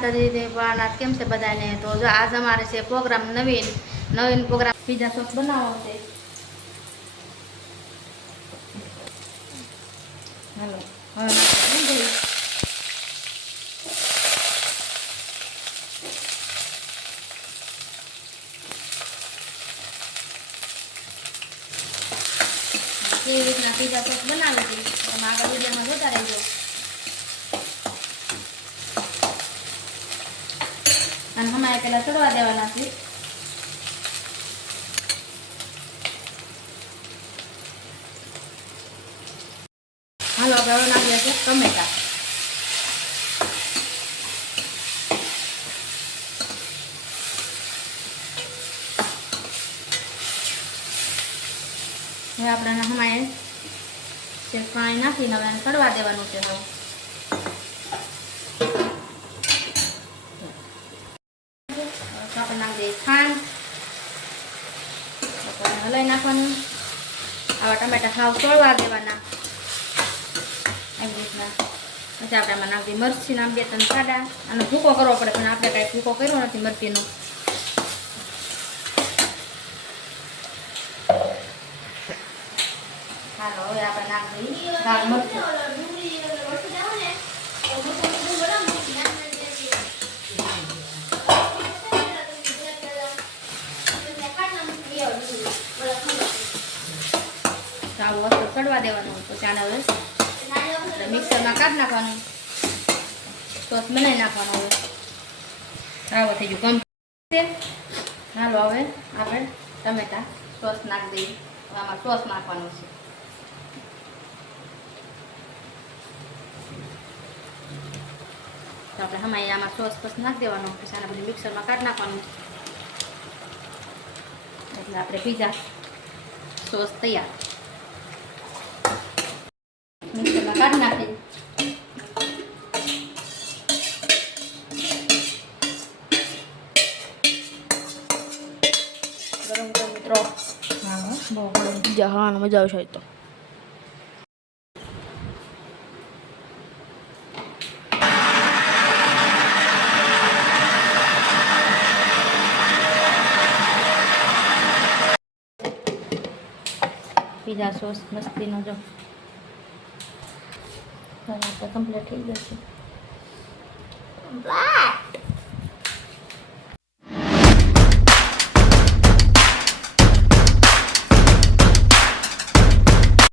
માતાજી દેવાનાથ કેમ છે બધાને? તો જો આજ અમારે છે પ્રોગ્રામ નવીન પ્રોગ્રામ પીઝા સોસ બનાવવાનો છે. હાલો હવે કેવી રીતના પીઝા સોસ બનાવે છે તમે આગળ વિડીયોમાં જોતા રહેજો. અને હમારે પેલા ચડવા દેવાના છે. હાલો હવે નાખ્યા છે ટમેટા. હવે આપણે હમારે પાણી નાખીને હવે ચડવા દેવાનું છે. હવે આપણે નાખી દઈએ ખાંડ, હલાઈ નાખવાનું. આવા ટમેટા સાવ ચડવા દેવાના એવી રીતના. પછી આપણે આમાં નાખી દઈએ મરચીના 2-3 સાડા. અને ભૂકો કરવો પડે પણ આપણે કાંઈ ભૂકો કર્યો નથી મરચીનો. હાલો હવે આપણે નાખી દઈએ લાલ મરચું. આવું વસ્તુ ચડવા દેવાનું. પછી આને હવે મિક્સરમાં કાઢી નાખવાનું. સોસ બનાવી નાખવાનો. હવે આવો થઈ ગયું કમ્પ્લીટ. હાલો હવે આપણે ટમેટા સોસ નાખી દઈએ. આમાં સોસ નાખવાનું છે. તો આપણે હમાય આમાં સોસ પછી નાખી દેવાનો. પછી આને બધું મિક્સરમાં કાઢી નાખવાનું. એટલે આપણે પીઝા સોસ તૈયાર. મિક્સરમાં કાઢી નાખી. ગરમ કરો મિત્રો. હા બહુ ગરમ પીઝા ખાવાની મજા આવશે. તો પીઝા સોસ મસ્તીનો જો કમ્પ્લીટ થઈ જશે.